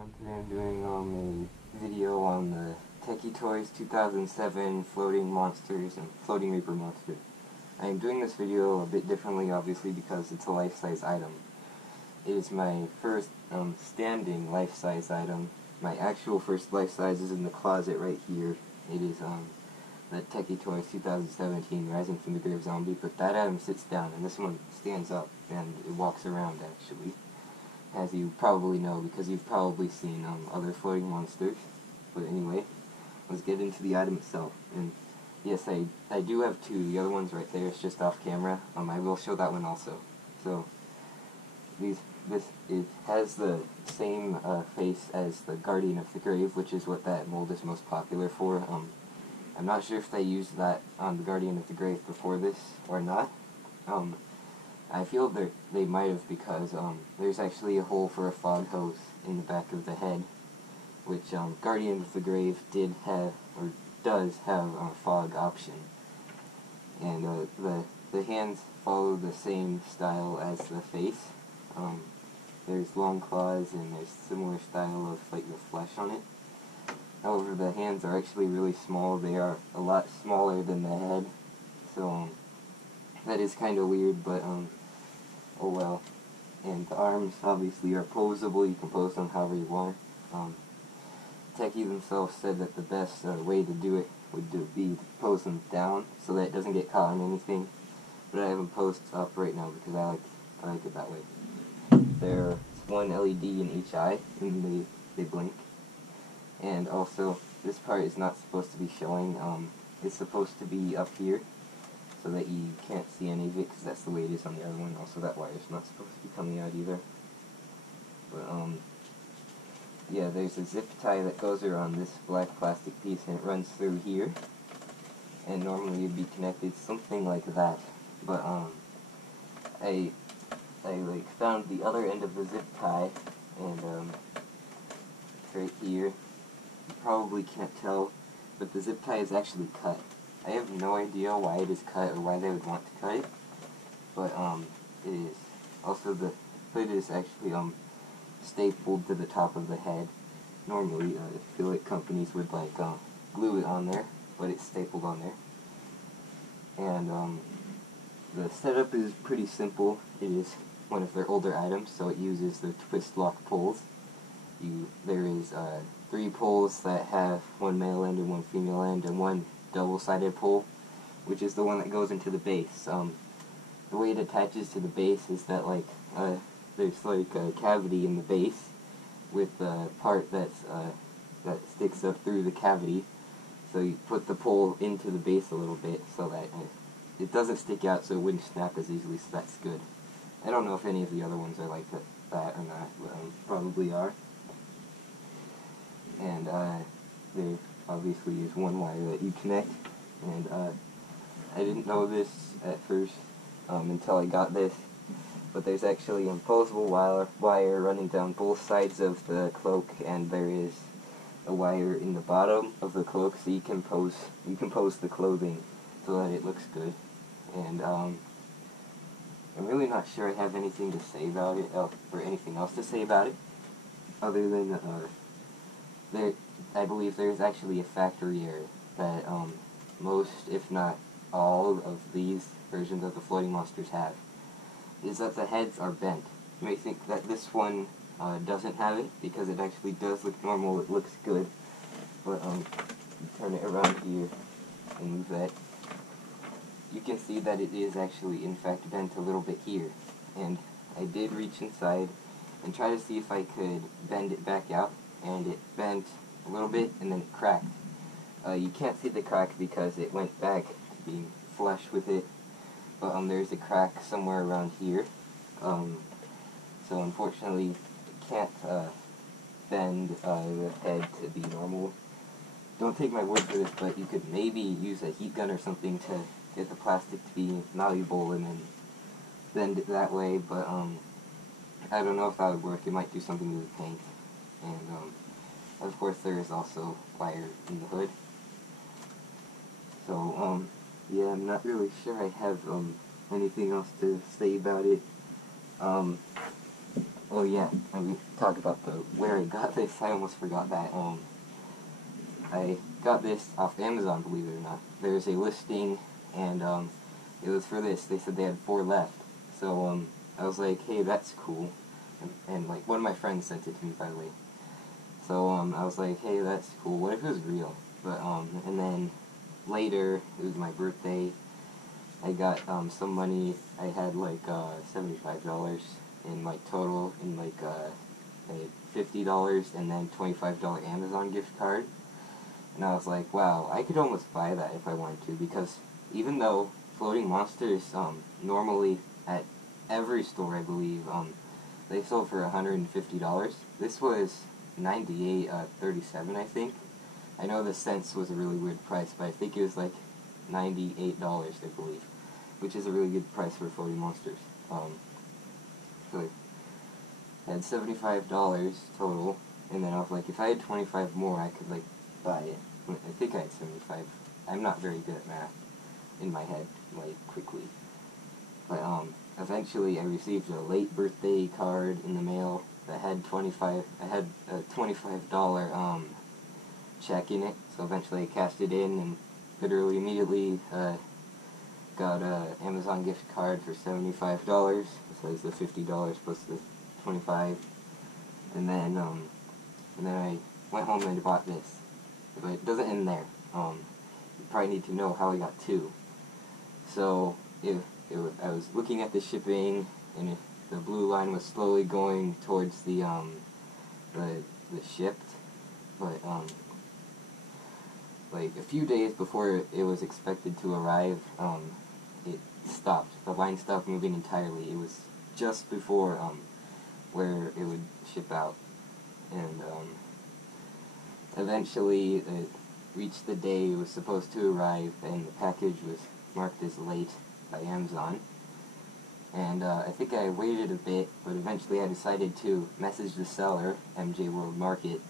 everyone, today I'm doing a video on the Tekky Toys 2007 Floating Monsters and Floating Reaper Monster. I am doing this video a bit differently, obviously, because it's a life-size item. It is my first standing life-size item. My actual first life-size is in the closet right here. It is the Tekky Toys 2017 Rising from the Grave Zombie, but that item sits down, and this one stands up, and it walks around, actually. As you probably know, because you've probably seen other floating monsters. But anyway, let's get into the item itself. And yes, I do have two. The other one's right there. It's just off camera. I will show that one also. So it has the same face as the Guardian of the Grave, which is what that mold is most popular for. I'm not sure if they used that on the Guardian of the Grave before this or not. I feel they might have, because there's actually a hole for a fog hose in the back of the head, which Guardian of the Grave did have, or does have, a fog option. And the hands follow the same style as the face. There's long claws and there's similar style of like the flesh on it. However, the hands are actually really small. They are a lot smaller than the head, so that is kind of weird, but oh well. And the arms obviously are posable. You can pose them however you want. Tekky themselves said that the best way to do it would be to pose them down so that it doesn't get caught on anything. But I have them posed up right now because I like it that way. There's one LED in each eye, and they blink. And also, this part is not supposed to be showing. It's supposed to be up here, so that you can't see any of it, because that's the way it is on the other one. Also, that wire is not supposed to be coming out either. But, yeah, there's a zip tie that goes around this black plastic piece, and it runs through here. And normally it'd be connected something like that. But, I found the other end of the zip tie, and, right here. You probably can't tell, but the zip tie is actually cut. I have no idea why it is cut or why they would want to cut it, but it is. Also, the hood is actually stapled to the top of the head. Normally, I feel like companies would like glue it on there, but it's stapled on there. And the setup is pretty simple. It is one of their older items, so it uses the twist lock pulls. There is 3 pulls that have one male end and one female end, and one double-sided pull, which is the one that goes into the base. The way it attaches to the base is that there's like a cavity in the base with the part that sticks up through the cavity. So you put the pull into the base a little bit so that it doesn't stick out, so it wouldn't snap as easily. So that's good. I don't know if any of the other ones are like that or not, but probably are. And there obviously is one wire that you connect, and I didn't know this at first until I got this, but there's actually an opposable wire running down both sides of the cloak, and there is a wire in the bottom of the cloak, so you can pose the clothing so that it looks good. And I'm really not sure I have anything to say about it, or anything else to say about it, other than I believe there's actually a factory error that most, if not all, of these versions of the floating monsters have, is that the heads are bent. You may think that this one doesn't have it, because it actually does look normal, it looks good, but turn it around here and move that. You can see that it is actually, in fact, bent a little bit here, and I did reach inside and try to see if I could bend it back out, and it bent a little bit and then it cracked. You can't see the crack because it went back to being flush with it, but there's a crack somewhere around here. So unfortunately, it can't bend the head to be normal. Don't take my word for this, but you could maybe use a heat gun or something to get the plastic to be malleable and then bend it that way, but I don't know if that would work. It might do something to the paint. And of course there is also wire in the hood. So yeah, I'm not really sure I have anything else to say about it. Oh yeah, and we talk about the where I got this. I almost forgot that. I got this off Amazon, believe it or not. There's a listing, and it was for this. They said they had 4 left. So I was like, hey, that's cool. And like one of my friends sent it to me, by the way. So I was like, hey, that's cool. What if it was real? But and then later, it was my birthday. I got some money. I had like $75 in like total, in like $50 and then $25 Amazon gift card. And I was like, wow, I could almost buy that if I wanted to, because even though floating monsters normally at every store, I believe, they sold for $150. This was $98.37, I think. I know the cents was a really weird price, but I think it was like $98, I believe, which is a really good price for floating monsters. So I had $75 total, and then I was like, if I had 25 more, I could like buy it. I think I had 75. I'm not very good at math in my head, like quickly. But eventually I received a late birthday card in the mail that had I had a $25 check in it. So eventually I cashed it in and literally immediately got a Amazon gift card for $75. So it's the $50 plus the 25. And then I went home and bought this. But it doesn't end there. You probably need to know how I got 2. So I was looking at the shipping, and the blue line was slowly going towards the shipped, but like a few days before it was expected to arrive, it stopped. The line stopped moving entirely. It was just before where it would ship out, and eventually it reached the day it was supposed to arrive, and the package was marked as late by Amazon. And I think I waited a bit, but eventually I decided to message the seller, MJ World Market.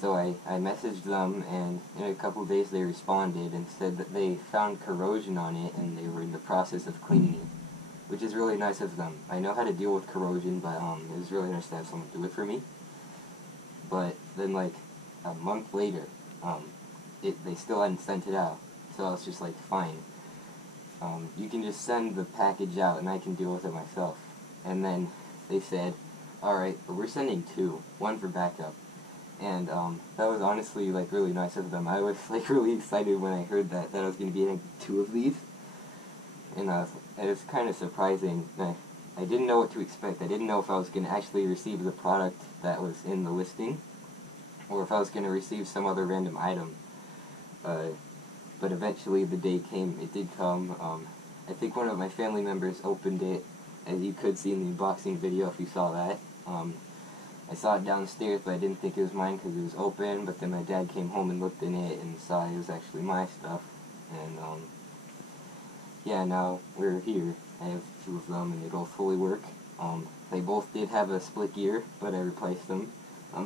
So I messaged them, and in a couple of days they responded and said that they found corrosion on it and they were in the process of cleaning it, which is really nice of them. I know how to deal with corrosion, but it was really nice to have someone do it for me. But then like a month later, they still hadn't sent it out. So I was just like, fine. You can just send the package out and I can deal with it myself. And then they said, alright, but we're sending 2, 1 for backup. And that was honestly like really nice of them. I was like really excited when I heard that I was going to be getting 2 of these. And it was kind of surprising. I didn't know what to expect. I didn't know if I was going to actually receive the product that was in the listing, or if I was going to receive some other random item. But eventually the day came. It did come. I think one of my family members opened it, as you could see in the unboxing video if you saw that. I saw it downstairs, but I didn't think it was mine because it was open, but then my dad came home and looked in it and saw it was actually my stuff. And yeah, now we're here. I have 2 of them and they both fully work. They both did have a split gear, but I replaced them.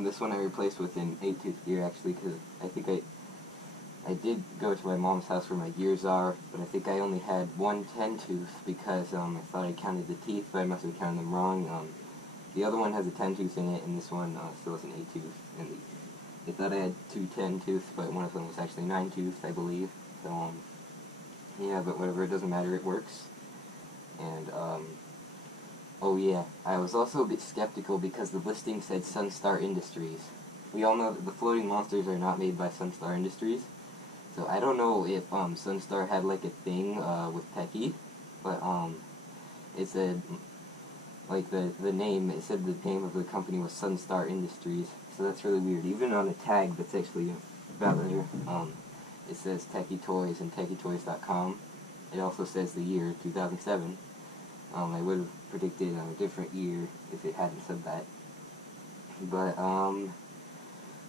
This one I replaced with an 8-tooth gear actually, because I think I did go to my mom's house where my gears are, but I think I only had one 10-tooth because I thought I counted the teeth, but I must have counted them wrong. The other one has a 10-tooth in it, and this one still has an 8-tooth. And I thought I had 2 10-tooths, but one of them was actually 9-tooth, I believe. So yeah, but whatever, it doesn't matter, it works. And oh yeah, I was also a bit skeptical because the listing said Sunstar Industries. We all know that the floating monsters are not made by Sunstar Industries. So I don't know if Sunstar had like a thing with Tekky, but it said like the name. It said the name of the company was Sunstar Industries. So that's really weird. Even on the tag that's actually about there, it says Tekky Toys and TekkyToys.com. It also says the year 2007. I would have predicted a different year if it hadn't said that. But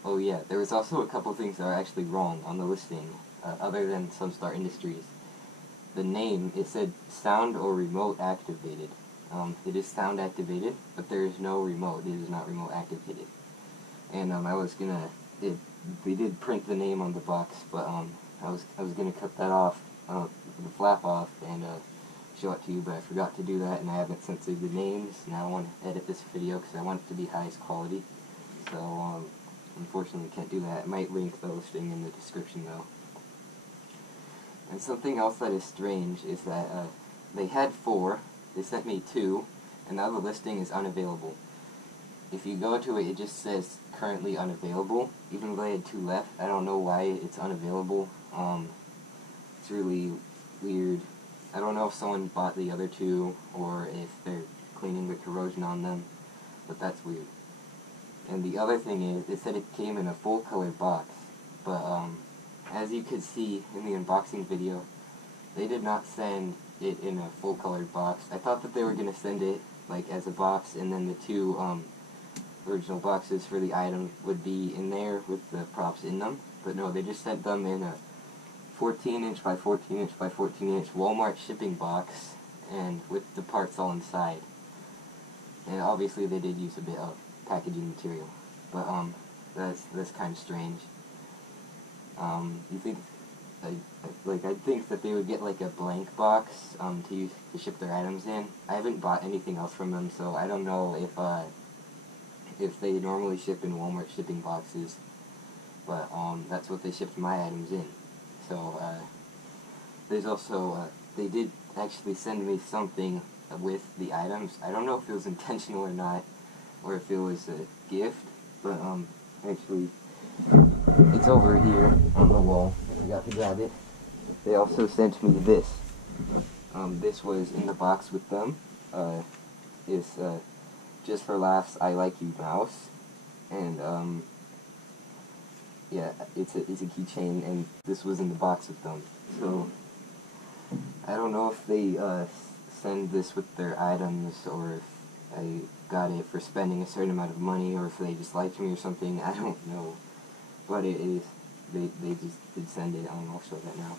oh yeah, there was also a couple things that are actually wrong on the listing, other than Sunstar Industries. The name, it said sound or remote activated. It is sound activated, but there is no remote. It is not remote activated. And we did print the name on the box, but I was gonna cut that off, the flap off, and show it to you, but I forgot to do that, and I haven't censored the names. Now I want to edit this video because I want it to be highest quality. So, unfortunately can't do that. I might link the listing in the description though. And something else that is strange is that they had 4, they sent me 2, and now the listing is unavailable. If you go to it, it just says currently unavailable, even though they had 2 left. I don't know why it's unavailable. It's really weird. I don't know if someone bought the other 2 or if they're cleaning the corrosion on them, but that's weird. And the other thing is, it said it came in a full color box, but as you could see in the unboxing video, they did not send it in a full colored box. I thought that they were going to send it like as a box, and then the 2 original boxes for the item would be in there with the props in them, but no, they just sent them in a 14-inch by 14-inch by 14-inch Walmart shipping box, and with the parts all inside. And obviously they did use a bit of packaging material, but that's kind of strange. You think, I think that they would get like a blank box to ship their items in. I haven't bought anything else from them, so I don't know if they normally ship in Walmart shipping boxes, but that's what they shipped my items in. So there's also they did actually send me something with the items. I don't know if it was intentional or not, or if it was a gift, but actually it's over here on the wall. I forgot to grab it. They also sent me this. This was in the box with them. It's Just for Laughs, I Like You mouse, and yeah, it's a keychain, and this was in the box with them. So I don't know if they send this with their items, or if I got it for spending a certain amount of money, or if they just lied to me or something. I don't know, but it is. They just did send it. I'll show that now.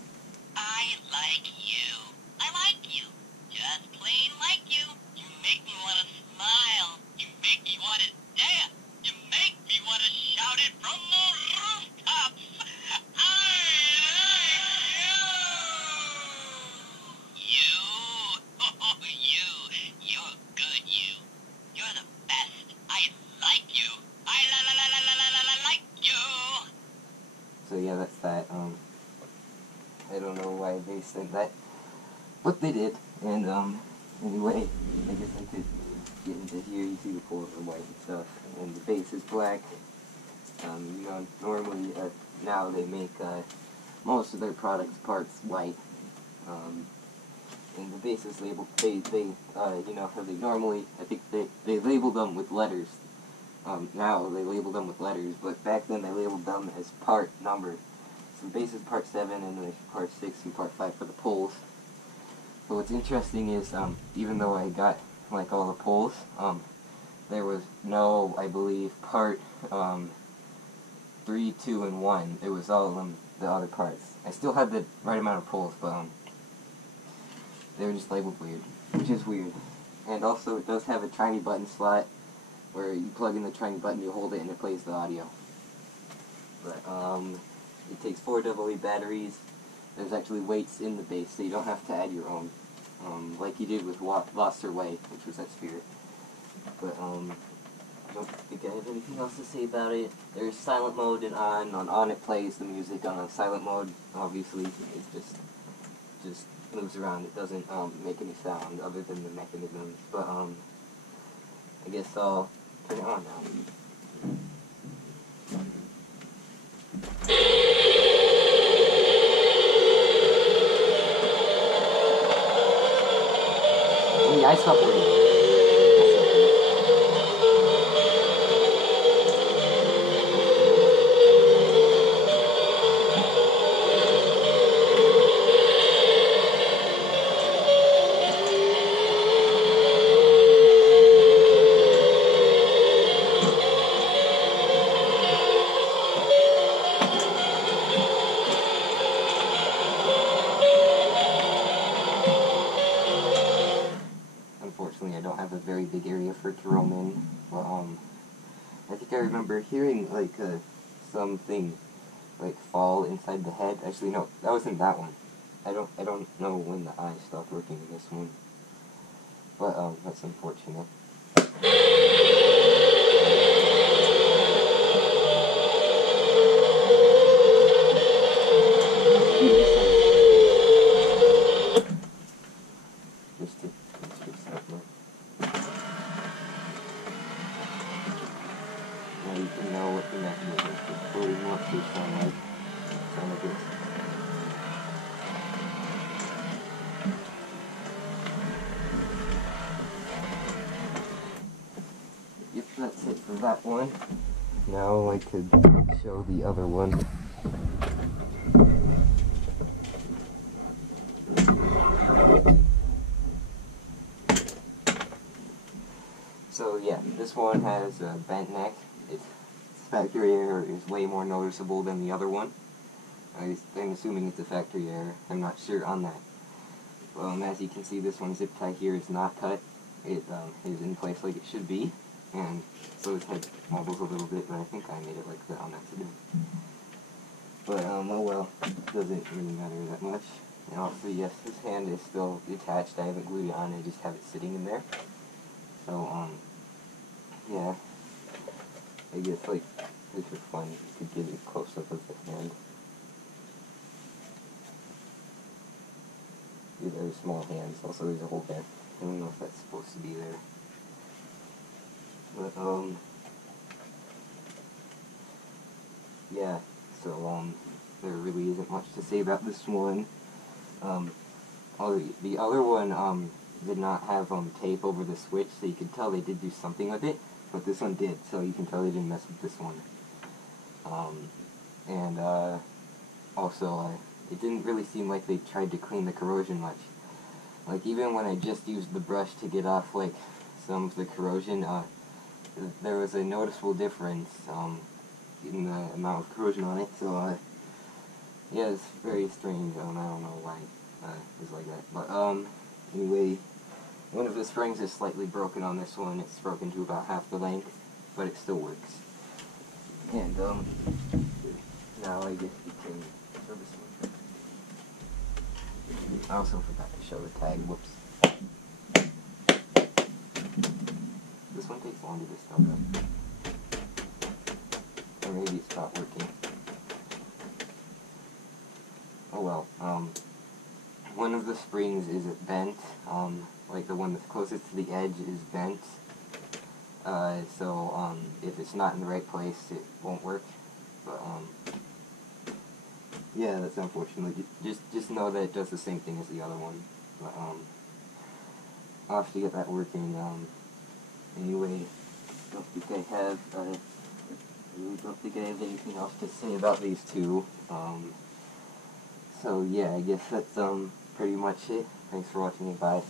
I like you. I like you. Just plain like you. You make me want to smile. You make me want to dance. You make me want to shout it from the rooftops. I like you. You. Oh, you. You're good, you. You're the best. I like you. I like you. So yeah, that's that. I don't know why they said that, but they did. And anyway, I guess I could get into here. You see the poles are white and stuff, and the base is black. You know, normally now they make most of their products parts white. And the base is labeled. They you know how they normally, I think they label them with letters. Now they label them with letters, but back then they labeled them as part number. So the base is part 7, and then there's part 6 and part 5 for the poles. But what's interesting is, even though I got like all the poles, there was no, I believe, part 3, 2, and 1. It was all of them, the other parts. I still had the right amount of poles, but they were just labeled weird, which is weird. And also, it does have a tiny button slot where you plug in the tiny button, you hold it, and it plays the audio. But it takes 4 AA batteries. There's actually weights in the base, so you don't have to add your own, like you did with Lost Her Way, which was that Spirit. But I don't think I have anything else to say about it. There's silent mode and on. On it plays the music. On silent mode, obviously, it just moves around. It doesn't make any sound other than the mechanisms. But I guess I'll turn it on now. Oh yeah, I stopped waiting. Unfortunately, I don't have a very big area for it to roam in, but I think I remember hearing like something like fall inside the head. Actually, no, that wasn't that one. I don't know when the eye stopped working in this one, but that's unfortunate. Just to fix that one. Now you can know what the mechanism for floating monsters sound like. Sound like this. Yep, that's it for that one. Now I could show the other one. So yeah, this one has a bent neck. Its factory error is way more noticeable than the other one. I'm assuming it's a factory error. I'm not sure on that. As you can see, this one's zip tie here is not cut. It is in place like it should be, and so its head wobbles a little bit, but I think I made it like that on accident. But oh well, it doesn't really matter that much. And also, yes, this hand is still detached. I haven't glued it on. I just have it sitting in there. So yeah, I guess like this is fun. You could get a close up of the hand. These are small hands. Also, there's a hole there. I don't know if that's supposed to be there. But yeah. So there really isn't much to say about this one. The other one did not have tape over the switch, so you could tell they did do something with it. But this one did, so you can tell they didn't mess with this one. Also, it didn't really seem like they tried to clean the corrosion much. Like, even when I just used the brush to get off, like, some of the corrosion, there was a noticeable difference, in the amount of corrosion on it, so, yeah, it's very strange. I don't know why it was like that. But, anyway, one of the springs is slightly broken on this one. It's broken to about half the length, but it still works. And, now I guess we can show this one. I also forgot to show the tag. Whoops. This one takes longer to start up. Or maybe it stopped working. Oh well. One of the springs is bent. Like the one that's closest to the edge is bent. So if it's not in the right place, it won't work. But yeah, that's unfortunate. Just know that it does the same thing as the other one. But I'll have to get that working. Anyway, I don't think I have. I really don't think I have anything else to say about these two. So yeah, I guess that's pretty much it. Thanks for watching. Bye.